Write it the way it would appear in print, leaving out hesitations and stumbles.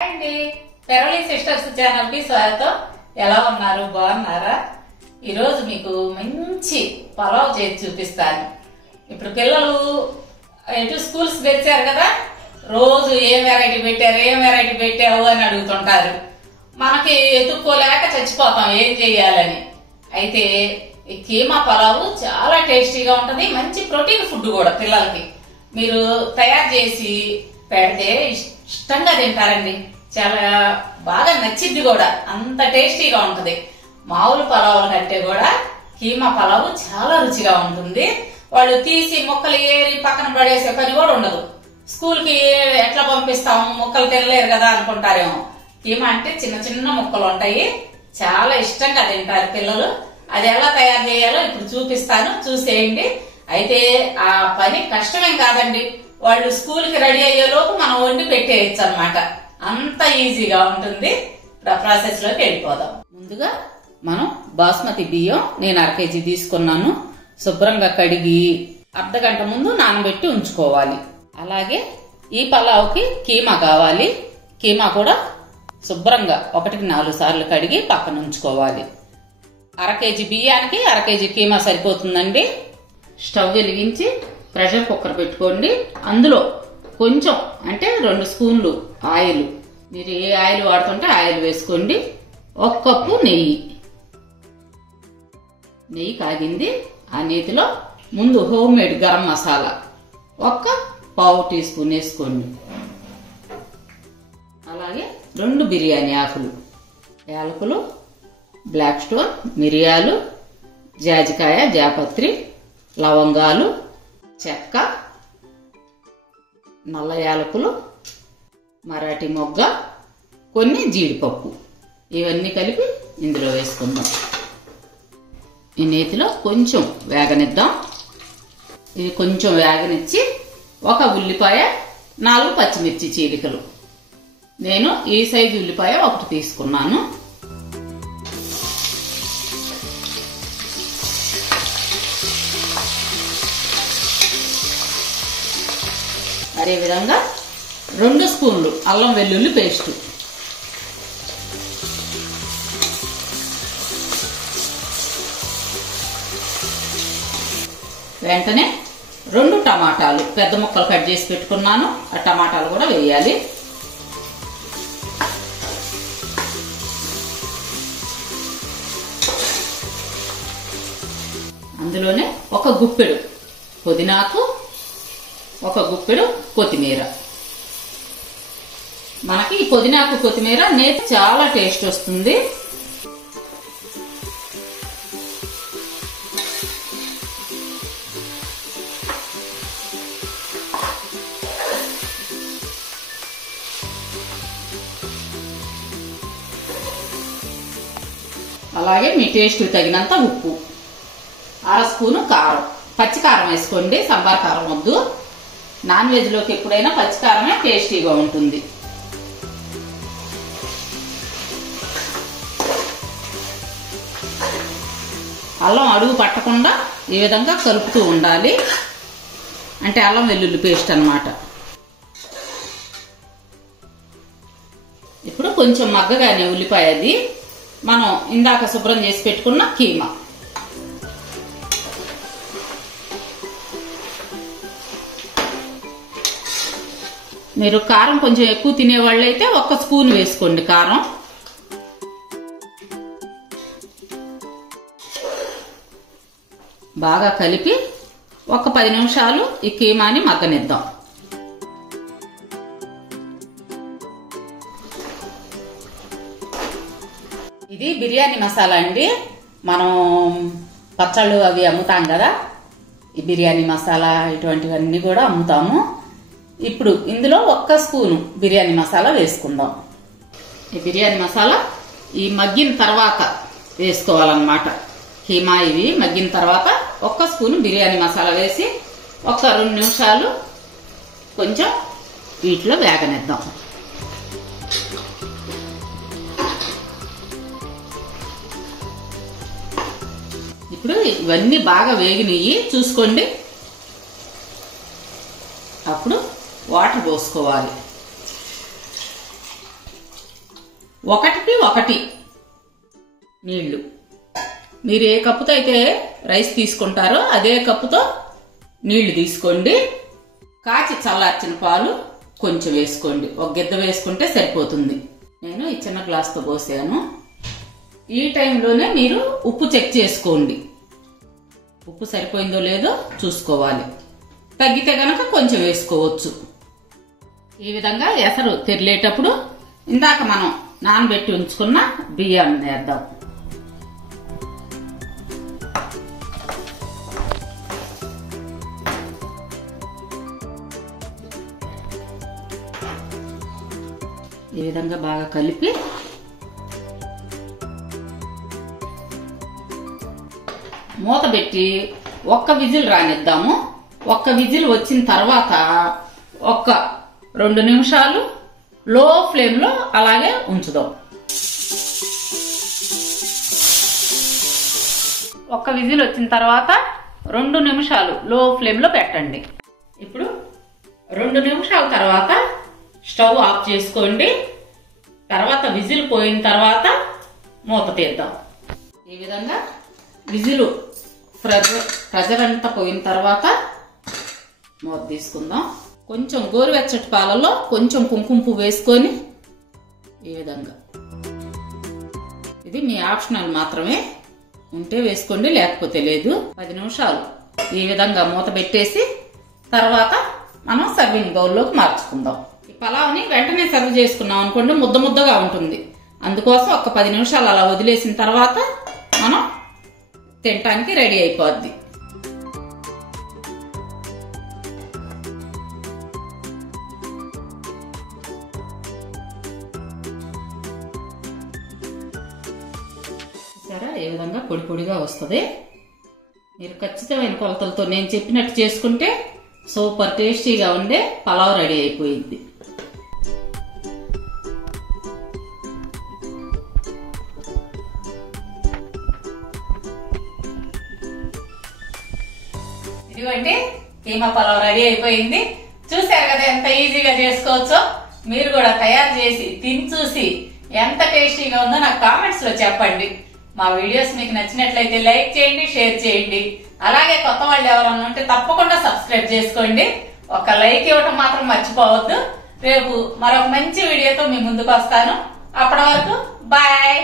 అండి పెరళి sisters channel కి స్వాగతం. ఎలా ఉన్నారు? బాగున్నారా? ఈరోజు మీకు మంచి పలావ్ చేసి చూపిస్తాను. ఇప్పుడు పిల్లలు స్కూల్స్ తెచ్చారు కదా, రోజు ఏం వెరైటీ పెట్టావు అని అడుగుతుంటారు. మనకి ఎత్తుక్కోలేక చచ్చిపోతాం ఏం చెయ్యాలని. అయితే ఈ కీమా పలావు చాలా టేస్టీగా ఉంటది, మంచి ప్రోటీన్ ఫుడ్ కూడా. పిల్లలకి మీరు తయారు చేసి పెడితే ఇష్టంగా తింటారండి. చాలా బాగా నచ్చిద్ది కూడా, అంత టేస్టీగా ఉంటది. మామూలు పలావుల కంటే కూడా కీమా పలావు చాలా రుచిగా ఉంటుంది. వాళ్ళు తీసి ముక్కలు ఏరి పక్కన పడేసే పని కూడా ఉండదు. స్కూల్ కి ఎట్లా పంపిస్తాము, ముక్కలు తినలేరు కదా అనుకుంటారేమో. కీమా అంటే చిన్న చిన్న ముక్కలు ఉంటాయి, చాలా ఇష్టంగా తింటారు పిల్లలు. అది ఎలా తయారు చేయాలో ఇప్పుడు చూపిస్తాను, చూసేయండి. అయితే ఆ పని కష్టమేం కాదండి. వాళ్ళు స్కూల్ కి రెడీ అయ్యేలోపు మనం వండి పెట్టేయచ్చు అన్నమాట. అంత ఈజీగా ఉంటుంది. ప్రాసెస్ లోకి వెళ్ళిపోదాం. ముందుగా మనం బాస్మతి బియ్యం నేను 1/2 kg తీసుకున్నాను. శుభ్రంగా కడిగి అర్ధగంట ముందు నానబెట్టి ఉంచుకోవాలి. అలాగే ఈ పలావుకి కీమా కావాలి. కీమా కూడా శుభ్రంగా 1కి 4 సార్లు కడిగి పక్కన ఉంచుకోవాలి. 1/2 kg బియ్యానికి 1/2 kg కీమా సరిపోతుందండి. స్టవ్ వెలిగించి ప్రెషర్ కుక్కర్ పెట్టుకోండి. అందులో కొంచెం అంటే 2 స్పూన్లు ఆయిల్, మీరు ఏ ఆయిల్ వాడుతుంటే ఆయిల్ వేసుకోండి. 1 కప్పు నెయ్యి కాగింది. ఆ నేతిలో ముందు హోమ్ మేడ్ గరం మసాలా 1 పావు స్పూన్ వేసుకోండి. అలాగే 2 బిర్యానీ ఆకులు, యాలకులు, బ్లాక్ స్టోన్, మిరియాలు, జాజికాయ, జాపత్రి, లవంగాలు, చెక్క, నల్ల యాలకులు, మరాఠీ మొగ్గ, కొన్ని జీడిపప్పు, ఇవన్నీ కలిపి ఇందులో వేసుకుందాం. ఈ నేతిలో కొంచెం వేగనిద్దాం. ఇది కొంచెం వేగనిచ్చి 1 ఉల్లిపాయ, 4 పచ్చిమిర్చి చీలికలు, నేను ఈ సైజు ఉల్లిపాయ 1 తీసుకున్నాను. అదేవిధంగా 2 స్పూన్లు అల్లం వెల్లుల్లి పేస్టు, వెంటనే 2 టమాటాలు పెద్ద ముక్కలు కట్ చేసి పెట్టుకున్నాను. ఆ టమాటాలు కూడా వేయాలి. అందులోనే 1 గుప్పెడు పుదీనాకు, 1 గుప్పెడు కొత్తిమీర. మనకి ఈ పుదీనాకు కొత్తిమీర నేతి చాలా టేస్ట్ వస్తుంది. అలాగే మీ టేస్ట్ తగినంత ఉప్పు, 1/2 స్పూను కారం, పచ్చి కారం వేసుకోండి, సాంబార్ కారం వద్దు. నాన్ వెజ్ లోకి ఎప్పుడైనా పచ్చికారమే టేస్టీగా ఉంటుంది. అల్లం అడుగు పట్టకుండా ఈ విధంగా కలుపుతూ ఉండాలి. అంటే అల్లం వెల్లుల్లి పేస్ట్ అన్నమాట. ఇప్పుడు కొంచెం మగ్గగానే ఉల్లిపాయది మనం ఇందాక శుభ్రం చేసి పెట్టుకున్న కీమా, మీరు కారం కొంచెం ఎక్కువ తినేవాళ్ళైతే 1 స్పూన్ వేసుకోండి కారం. బాగా కలిపి 10 నిమిషాలు ఈ కీమాని మగ్గనిద్దాం. ఇది బిర్యానీ మసాలా అండి. మనం పచ్చళ్ళు అవి అమ్ముతాం కదా, ఈ బిర్యానీ మసాలా ఇటువంటివన్నీ కూడా అమ్ముతాము. ఇప్పుడు ఇందులో 1 స్పూను బిర్యానీ మసాలా వేసుకుందాం. ఈ బిర్యానీ మసాలా ఈ మగ్గిన తర్వాత వేసుకోవాలన్నమాట. కీమా ఇవి మగ్గిన తర్వాత 1 స్పూను బిర్యానీ మసాలా వేసి 2 నిమిషాలు కొంచెం వీటిలో వేగనిద్దాం. ఇప్పుడు ఇవన్నీ బాగా వేగినవి చూసుకోండి. అప్పుడు వాటర్ పోసుకోవాలి. 1కి 1 నీళ్లు. మీరు ఏ కప్పుతో అయితే రైస్ తీసుకుంటారో అదే కప్పుతో నీళ్లు తీసుకోండి. కాచి చల్లార్చిన పాలు కొంచెం వేసుకోండి. ఒక గిద్ద వేసుకుంటే సరిపోతుంది. నేను ఈ చిన్న గ్లాస్తో పోసాను. ఈ టైంలోనే మీరు ఉప్పు చెక్ చేసుకోండి. ఉప్పు సరిపోయిందో లేదో చూసుకోవాలి. తగ్గితే గనక కొంచెం వేసుకోవచ్చు. ఈ విధంగా ఎసరు తెరిలేటప్పుడు ఇందాక మనం నానబెట్టి ఉంచుకున్న బియ్యాన్ని వేద్దాం. ఈ విధంగా బాగా కలిపి మూత పెట్టి 1 విజిల్ రానిద్దాము. 1 విజిల్ వచ్చిన తర్వాత 2 నిమిషాలు లో ఫ్లేమ్ లో అలాగే ఉంచుదాం. 1 విజిల్ వచ్చిన తర్వాత 2 నిమిషాలు లో ఫ్లేమ్ లో పెట్టండి. ఇప్పుడు 2 నిమిషాల తర్వాత స్టవ్ ఆఫ్ చేసుకోండి. తర్వాత విజిల్ పోయిన తర్వాత మూత తీద్దాం. ఈ విధంగా విజిల్ ప్రెజర్ అంతా పోయిన తర్వాత మూత తీసుకుందాం. కొంచెం గోరువెచ్చటి పాలలో కొంచెం కుంకుమ పువ్వు వేసుకొని ఈ విధంగా, ఇది మీ ఆప్షనల్ మాత్రమే, ఉంటే వేసుకోండి లేకపోతే లేదు. 10 నిమిషాలు ఈ విధంగా మూత పెట్టేసి తర్వాత మనం సర్వింగ్ బౌల్లోకి మార్చుకుందాం. ఈ పలావ్ని వెంటనే సర్వ్ చేసుకున్నాం అనుకోండి ముద్ద ముద్దగా ఉంటుంది. అందుకోసం 10 నిమిషాలు అలా వదిలేసిన తర్వాత మనం తినటానికి రెడీ అయిపోద్ది. సరే, ఈ విధంగా పొడి పొడిగా వస్తుంది. మీరు ఖచ్చితమైన కొలతలతో నేను చెప్పినట్టు చేసుకుంటే సూపర్ టేస్టీగా ఉండే పలావ్ రెడీ అయిపోయింది. ఇదిగోండి, కీమా పలావ్ రెడీ అయిపోయింది. చూసారు కదా ఎంత ఈజీగా చేసుకోవచ్చో. మీరు కూడా తయారు చేసి తిని చూసి ఎంత టేస్టీగా ఉందో నాకు కామెంట్స్ లో చెప్పండి. మా వీడియోస్ మీకు నచ్చినట్లయితే లైక్ చేయండి, షేర్ చేయండి. అలాగే కొత్త వాళ్ళు ఎవరన్నా ఉంటే తప్పకుండా సబ్స్క్రైబ్ చేసుకోండి. ఒక లైక్ ఇవ్వటం మాత్రం మర్చిపోవద్దు. రేపు మరొక మంచి వీడియోతో మీ ముందుకు వస్తాను. అప్పటి వరకు బాయ్.